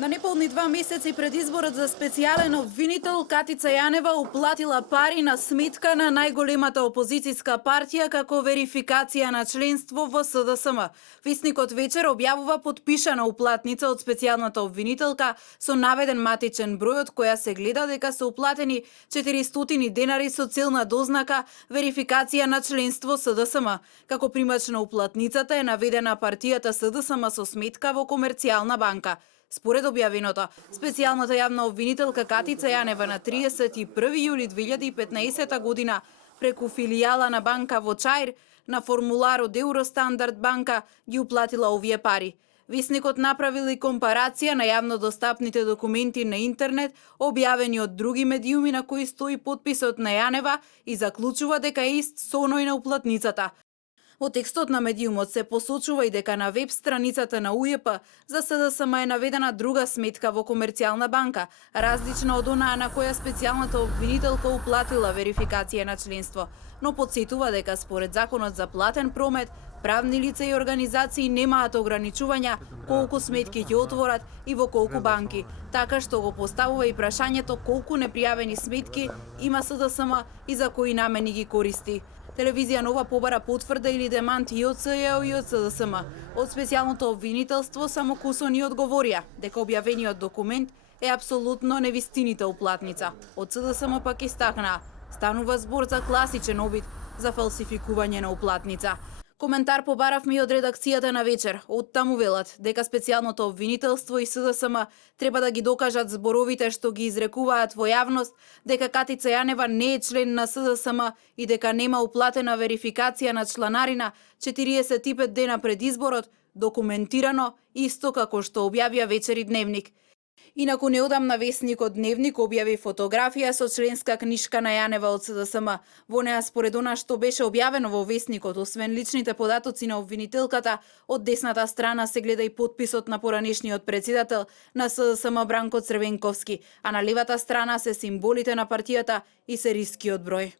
На неполни 2 месеци пред изборот за специјален обвинител, Катица Јанева уплатила пари на сметка на најголемата опозицијска партија како верификација на членство во СДСМ. Весникот вечер објавува подпишана уплатница од специјалната обвинителка со наведен матичен број од која се гледа дека се уплатени 400 денари со целна дознака верификација на членство СДСМ. Како примач на уплатницата е наведена партијата СДСМ со сметка во Комерцијална банка. Според објавеното, специјалната јавна обвинителка Катица Јанева на 31 јули 2015 година преку филијала на банка во Чаир на формулар од Евростандард банка ги уплатила овие пари. Весникот направил и компарација на јавно достапните документи на интернет, објавени од други медиуми на кои стои подписот на Јанева и заклучува дека е ист со оној на уплатницата. Во текстот на медиумот се посочува и дека на веб страницата на УЈП за СДСМ е наведена друга сметка во Комерцијална банка, различна од онаа на која специјалната обвинителка уплатила верификација на членство, но подсетува дека според законот за платен промет, правни лица и организации немаат ограничувања колку сметки ќе отворат и во колку банки, така што го поставува и прашањето колку непријавени сметки има СДСМ и за кои намени ги користи. Телевизија Нова побара потврда или демант и од СЈО и од СДСМ. Од специјалното обвинителство само кусо ни одговорија дека објавениот документ е апсолутно невистинита уплатница. Од СДСМ пак истакнаа, станува збор за класичен обид за фалсификување на уплатница. Коментар побаравме и од редакцијата на вечер. Од таму велат дека специјалното обвинителство и СДСМ треба да ги докажат зборовите што ги изрекуваат во јавност дека Катица Јанева не е член на СДСМ и дека нема уплатена верификација на чланарина 45 дена пред изборот, документирано исто како што објавија вечер и Дневник. Инаку неодамна весникот Дневник објави фотографија со членска книшка на Јанева од СДСМ. Во неа според она што беше објавено во весникот, освен личните податоци на обвинителката, од десната страна се гледа и подписот на поранешниот председател на СДСМ Бранко Црвенковски, а на левата страна се символите на партијата и серискиот број.